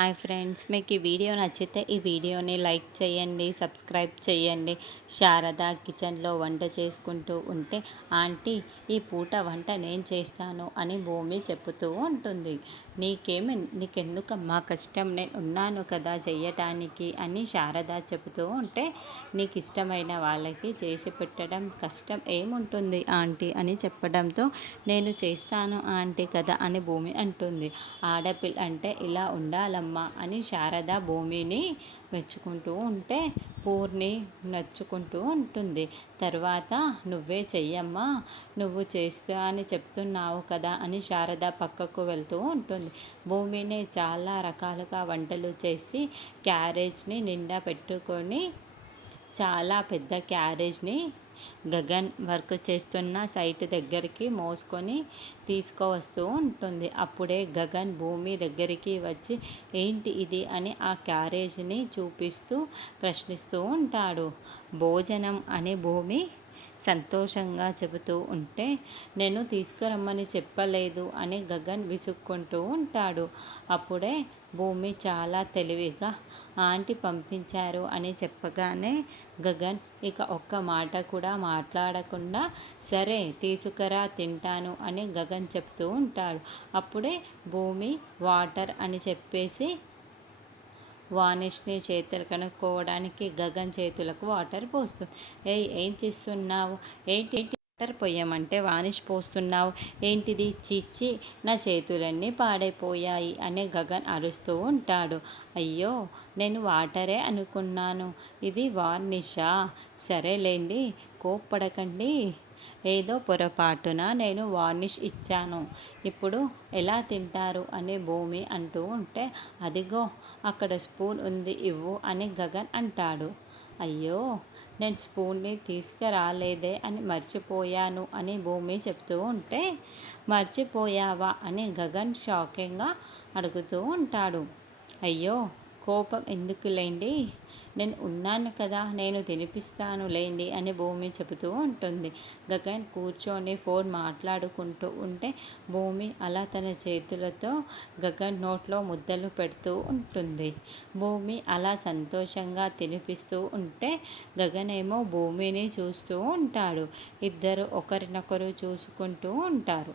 Hi friends, మీకు ఈ video నచ్చితే ఈ వీడియోని లైక్ చేయండి, సబ్స్క్రైబ్ చేయండి. శారద కిచెన్లో వంట చేసుకుంటూ ఉంటే ఆంటీ ఈ పూట వంట నేను చేస్తాను అని భూమి చెప్పుతూ ఉంటుంది. నీకెందుకమ్మా కష్టం, నేను ఉన్నాను కదా చెయ్యటానికి అని శారద చెబుతూ ఉంటే, నీకు ఇష్టమైన వాళ్ళకి చేసి పెట్టడం కష్టం ఏముంటుంది ఆంటీ అని చెప్పడంతో, నేను చేస్తాను ఆంటీ కదా అని భూమి అంటుంది. ఆడపిల్ల అంటే ఇలా ఉండాలమ్మా అని శారద భూమిని మెచ్చుకుంటూ ఉంటే పూర్ణి నచ్చుకుంటూ ఉంటుంది. తర్వాత నువ్వే చెయ్యమ్మా, నువ్వు చేస్తా అని చెప్తున్నావు కదా అని శారద పక్కకు వెళ్తూ ఉంటుంది. భూమిని చాలా రకాలుగా వంటలు చేసి క్యారేజ్ని నిండా పెట్టుకొని, చాలా పెద్ద క్యారేజ్ని గగన్ వర్క్ చేస్తున్న సైట్ దగ్గరికి మోసుకొని తీసుకువస్తూ ఉంటుంది. అప్పుడే గగన్ భూమి దగ్గరికి వచ్చి ఏంటి ఇది అని ఆ క్యారేజ్ని చూపిస్తూ ప్రశ్నిస్తూ ఉంటాడు. భోజనం అని భూమి సంతోషంగా చెబుతూ ఉంటే, నేను తీసుకురమ్మని చెప్పలేదు అని గగన్ విసుక్కుంటూ ఉంటాడు. అప్పుడే భూమి చాలా తెలివిగా ఆంటీ పంపించారు అని చెప్పగానే గగన్ ఇక ఒక్క మాట కూడా మాట్లాడకుండా సరే తీసుకురా తింటాను అని గగన్ చెప్తూ ఉంటాడు. అప్పుడే భూమి వాటర్ అని చెప్పేసి వానిష్ని చేతులు కనుక్కోవడానికి గగన్ చేతులకు వాటర్ పోస్తుంది. ఏం చేస్తున్నావు, ఏంటి వాటర్ పోయమంటే వానిష్ పోస్తున్నావు ఏంటిది, చిచ్చి నా చేతులన్నీ పాడైపోయాయి అని గగన్ అరుస్తూ ఉంటాడు. అయ్యో, నేను వాటరే అనుకున్నాను, ఇది వార్నిషా, సరేలేండి కోప్పడకండి, ఏదో పొరపాటున నేను వార్నిష్ ఇచ్చాను, ఇప్పుడు ఎలా తింటారు అని భూమి అంటూ ఉంటే, అదిగో అక్కడ స్పూన్ ఉంది ఇవ్వు అని గగన్ అంటాడు. అయ్యో, నేను స్పూన్ని తీసుకురాలేదే అని మర్చిపోయాను అని భూమి చెప్తూ ఉంటే, మర్చిపోయావా అని గగన్ షాకింగ్గా అడుగుతూ ఉంటాడు. అయ్యో, కోపం ఎందుకులేండి, నేను ఉన్నాను కదా, నేను తినిపిస్తాను లేండి అని భూమి చెబుతూ ఉంటుంది. గగన్ కూర్చొని ఫోన్ మాట్లాడుకుంటూ ఉంటే భూమి అలా తన చేతులతో గగన్ నోట్లో ముద్దలు పెడుతూ ఉంటుంది. భూమి అలా సంతోషంగా తినిపిస్తూ ఉంటే గగన్ ఏమో భూమిని చూస్తూ ఉంటాడు. ఇద్దరు ఒకరినొకరు చూసుకుంటూ ఉంటారు.